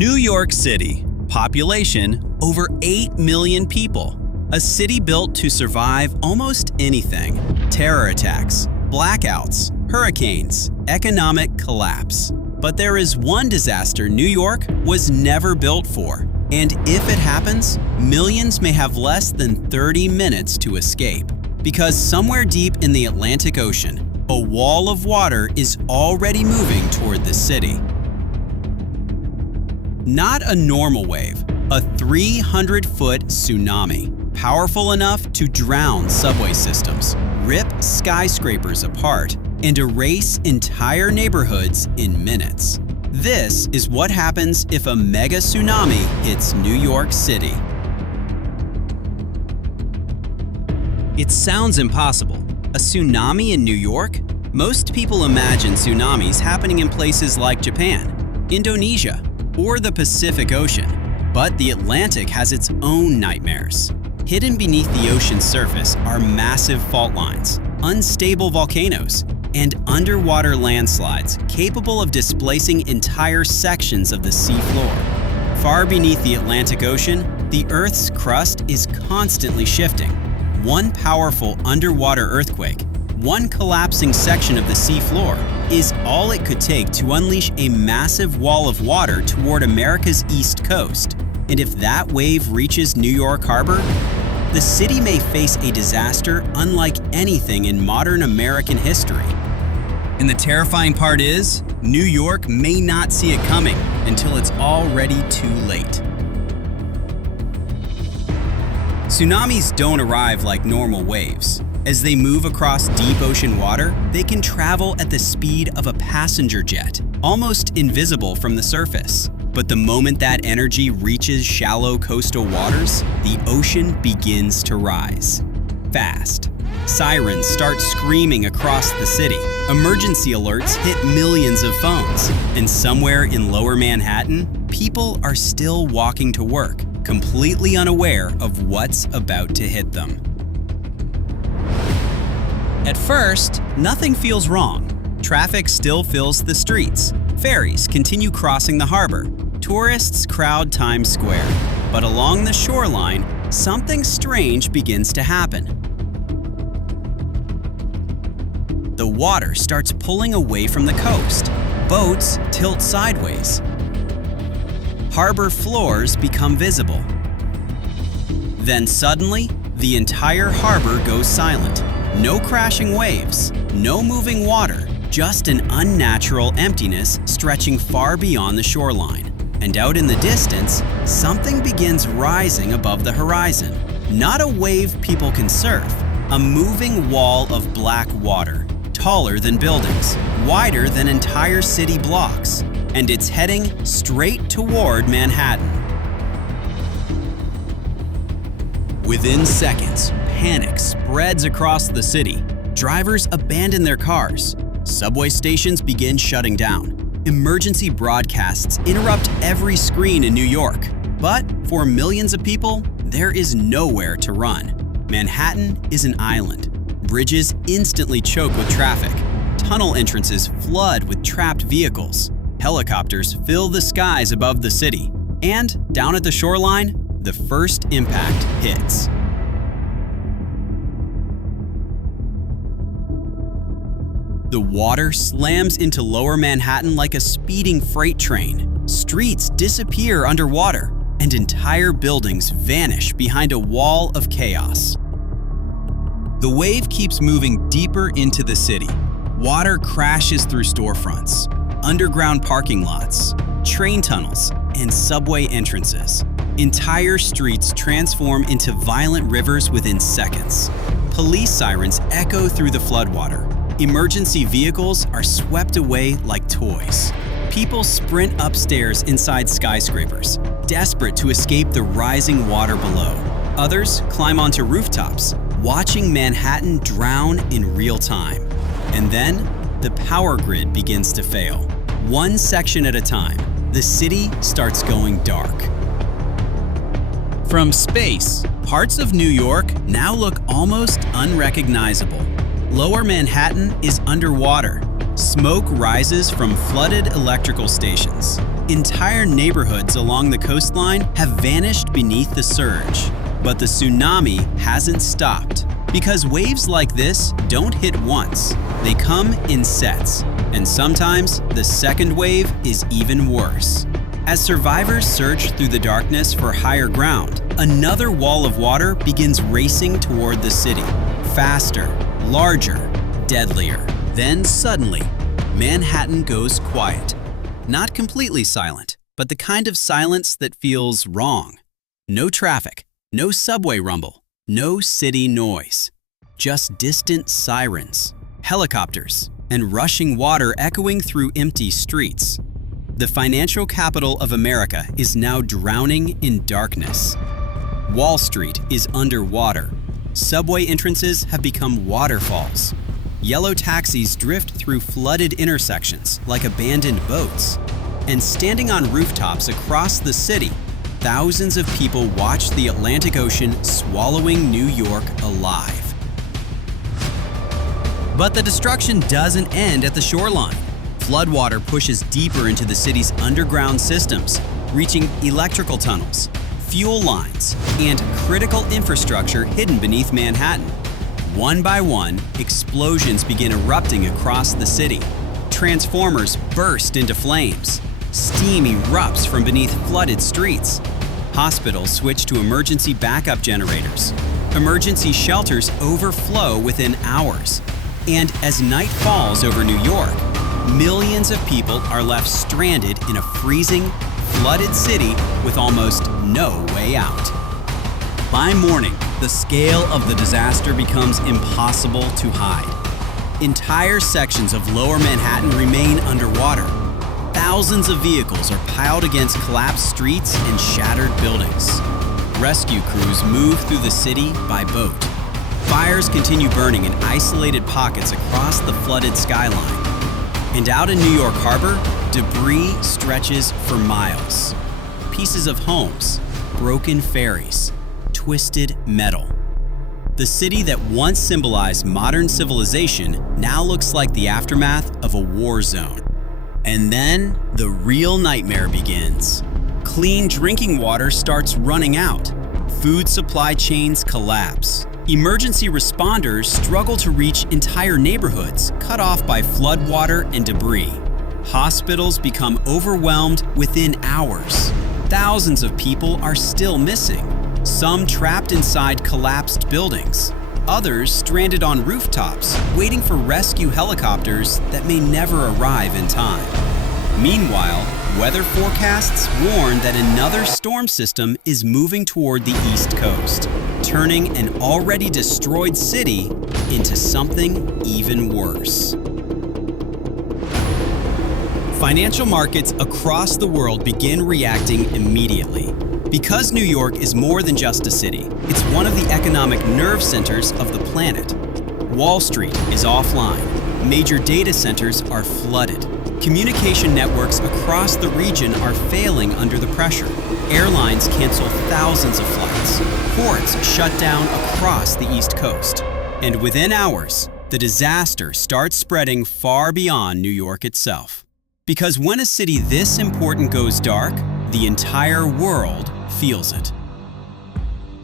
New York City, population over 8 million people. A city built to survive almost anything. Terror attacks, blackouts, hurricanes, economic collapse. But there is one disaster New York was never built for. And if it happens, millions may have less than 30 minutes to escape. Because somewhere deep in the Atlantic Ocean, a wall of water is already moving toward the city. Not a normal wave, a 300-foot tsunami, powerful enough to drown subway systems, rip skyscrapers apart, and erase entire neighborhoods in minutes. This is what happens if a mega tsunami hits New York City. It sounds impossible. A tsunami in New York? Most people imagine tsunamis happening in places like Japan, Indonesia, or the Pacific Ocean. But the Atlantic has its own nightmares. Hidden beneath the ocean's surface are massive fault lines, unstable volcanoes, and underwater landslides capable of displacing entire sections of the seafloor. Far beneath the Atlantic Ocean, the Earth's crust is constantly shifting. One powerful underwater earthquake, one collapsing section of the seafloor, is all it could take to unleash a massive wall of water toward America's east coast. And if that wave reaches New York Harbor, the city may face a disaster unlike anything in modern American history. And the terrifying part is, New York may not see it coming until it's already too late. Tsunamis don't arrive like normal waves. As they move across deep ocean water, they can travel at the speed of a passenger jet, almost invisible from the surface. But the moment that energy reaches shallow coastal waters, the ocean begins to rise. Fast. Sirens start screaming across the city. Emergency alerts hit millions of phones. And somewhere in Lower Manhattan, people are still walking to work, completely unaware of what's about to hit them. At first, nothing feels wrong. Traffic still fills the streets. Ferries continue crossing the harbor. Tourists crowd Times Square. But along the shoreline, something strange begins to happen. The water starts pulling away from the coast. Boats tilt sideways. Harbor floors become visible. Then suddenly, the entire harbor goes silent. No crashing waves, no moving water, just an unnatural emptiness stretching far beyond the shoreline. And out in the distance, something begins rising above the horizon. Not a wave people can surf, a moving wall of black water, taller than buildings, wider than entire city blocks, and it's heading straight toward Manhattan. Within seconds, panic spreads across the city. Drivers abandon their cars. Subway stations begin shutting down. Emergency broadcasts interrupt every screen in New York. But for millions of people, there is nowhere to run. Manhattan is an island. Bridges instantly choke with traffic. Tunnel entrances flood with trapped vehicles. Helicopters fill the skies above the city. And down at the shoreline, the first impact hits. The water slams into Lower Manhattan like a speeding freight train. Streets disappear underwater, and entire buildings vanish behind a wall of chaos. The wave keeps moving deeper into the city. Water crashes through storefronts, underground parking lots, train tunnels, and subway entrances. Entire streets transform into violent rivers within seconds. Police sirens echo through the floodwater. Emergency vehicles are swept away like toys. People sprint upstairs inside skyscrapers, desperate to escape the rising water below. Others climb onto rooftops, watching Manhattan drown in real time. And then, the power grid begins to fail. One section at a time, the city starts going dark. From space, parts of New York now look almost unrecognizable. Lower Manhattan is underwater. Smoke rises from flooded electrical stations. Entire neighborhoods along the coastline have vanished beneath the surge. But the tsunami hasn't stopped. Because waves like this don't hit once. They come in sets. And sometimes the second wave is even worse. As survivors search through the darkness for higher ground, another wall of water begins racing toward the city. Faster, larger, deadlier. Then suddenly, Manhattan goes quiet. Not completely silent, but the kind of silence that feels wrong. No traffic, no subway rumble, no city noise. Just distant sirens, helicopters, and rushing water echoing through empty streets. The financial capital of America is now drowning in darkness. Wall Street is underwater. Subway entrances have become waterfalls. Yellow taxis drift through flooded intersections like abandoned boats. And standing on rooftops across the city, thousands of people watch the Atlantic Ocean swallowing New York alive. But the destruction doesn't end at the shoreline. Floodwater pushes deeper into the city's underground systems, reaching electrical tunnels, fuel lines, and critical infrastructure hidden beneath Manhattan. One by one, explosions begin erupting across the city. Transformers burst into flames. Steam erupts from beneath flooded streets. Hospitals switch to emergency backup generators. Emergency shelters overflow within hours. And as night falls over New York, millions of people are left stranded in a freezing, flooded city with almost no way out. By morning, the scale of the disaster becomes impossible to hide. Entire sections of Lower Manhattan remain underwater. Thousands of vehicles are piled against collapsed streets and shattered buildings. Rescue crews move through the city by boat. Fires continue burning in isolated pockets across the flooded skyline. And out in New York Harbor, debris stretches for miles. Pieces of homes, broken ferries, twisted metal. The city that once symbolized modern civilization now looks like the aftermath of a war zone. And then the real nightmare begins. Clean drinking water starts running out. Food supply chains collapse. Emergency responders struggle to reach entire neighborhoods cut off by floodwater and debris. Hospitals become overwhelmed within hours. Thousands of people are still missing, some trapped inside collapsed buildings, others stranded on rooftops, waiting for rescue helicopters that may never arrive in time. Meanwhile, weather forecasts warn that another storm system is moving toward the East Coast, turning an already destroyed city into something even worse. Financial markets across the world begin reacting immediately. Because New York is more than just a city, it's one of the economic nerve centers of the planet. Wall Street is offline. Major data centers are flooded. Communication networks across the region are failing under the pressure. Airlines cancel thousands of flights. Ports shut down across the East Coast. And within hours, the disaster starts spreading far beyond New York itself. Because when a city this important goes dark, the entire world feels it.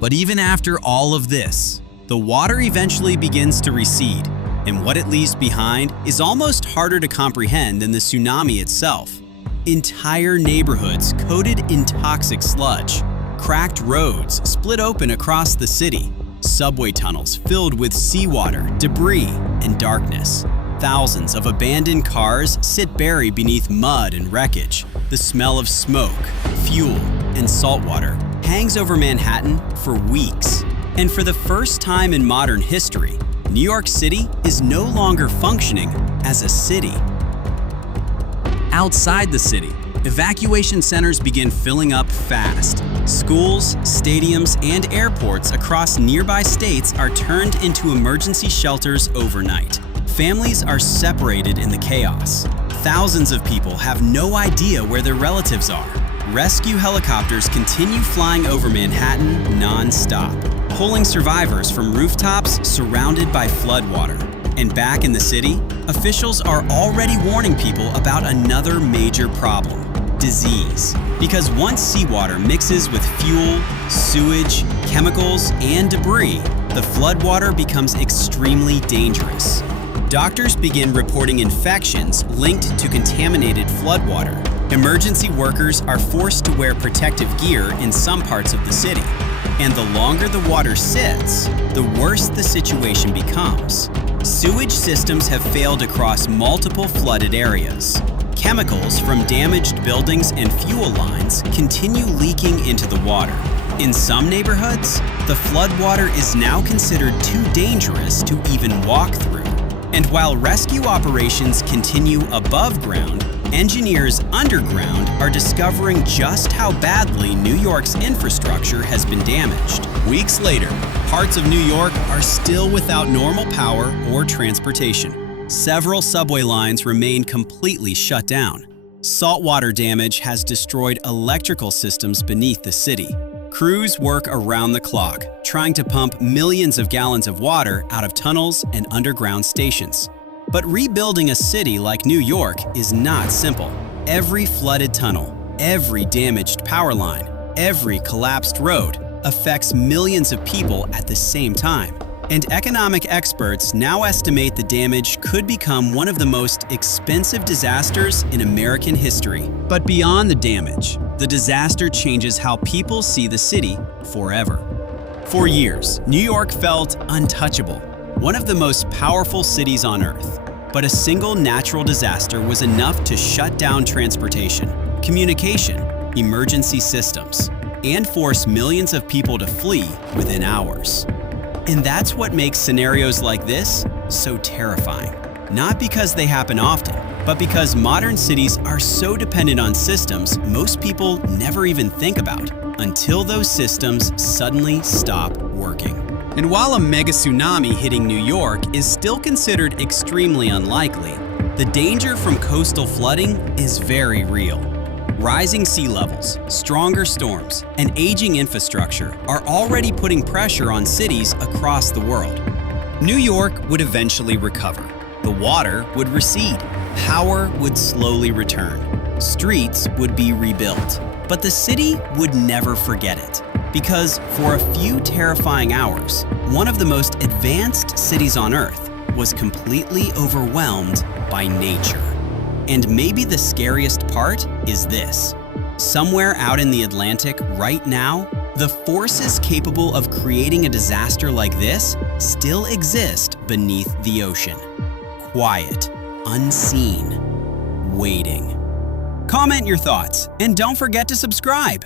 But even after all of this, the water eventually begins to recede, and what it leaves behind is almost harder to comprehend than the tsunami itself. Entire neighborhoods coated in toxic sludge, cracked roads split open across the city, subway tunnels filled with seawater, debris, and darkness. Thousands of abandoned cars sit buried beneath mud and wreckage. The smell of smoke, fuel, and saltwater hangs over Manhattan for weeks. And for the first time in modern history, New York City is no longer functioning as a city. Outside the city, evacuation centers begin filling up fast. Schools, stadiums, and airports across nearby states are turned into emergency shelters overnight. Families are separated in the chaos. Thousands of people have no idea where their relatives are. Rescue helicopters continue flying over Manhattan non-stop, pulling survivors from rooftops surrounded by floodwater. And back in the city, officials are already warning people about another major problem: disease. Because once seawater mixes with fuel, sewage, chemicals, and debris, the floodwater becomes extremely dangerous. Doctors begin reporting infections linked to contaminated floodwater. Emergency workers are forced to wear protective gear in some parts of the city. And the longer the water sits, the worse the situation becomes. Sewage systems have failed across multiple flooded areas. Chemicals from damaged buildings and fuel lines continue leaking into the water. In some neighborhoods, the floodwater is now considered too dangerous to even walk through. And while rescue operations continue above ground, engineers underground are discovering just how badly New York's infrastructure has been damaged. Weeks later, parts of New York are still without normal power or transportation. Several subway lines remain completely shut down. Saltwater damage has destroyed electrical systems beneath the city. Crews work around the clock, trying to pump millions of gallons of water out of tunnels and underground stations. But rebuilding a city like New York is not simple. Every flooded tunnel, every damaged power line, every collapsed road affects millions of people at the same time. And economic experts now estimate the damage could become one of the most expensive disasters in American history. But beyond the damage, the disaster changes how people see the city forever. For years, New York felt untouchable, one of the most powerful cities on Earth. But a single natural disaster was enough to shut down transportation, communication, emergency systems, and force millions of people to flee within hours. And that's what makes scenarios like this so terrifying. Not because they happen often, but because modern cities are so dependent on systems most people never even think about until those systems suddenly stop working. And while a mega tsunami hitting New York is still considered extremely unlikely, the danger from coastal flooding is very real. Rising sea levels, stronger storms, and aging infrastructure are already putting pressure on cities across the world. New York would eventually recover. The water would recede. Power would slowly return. Streets would be rebuilt. But the city would never forget it. Because for a few terrifying hours, one of the most advanced cities on Earth was completely overwhelmed by nature. And maybe the scariest part is this. Somewhere out in the Atlantic right now, the forces capable of creating a disaster like this still exist beneath the ocean. Quiet, unseen, waiting. Comment your thoughts and don't forget to subscribe.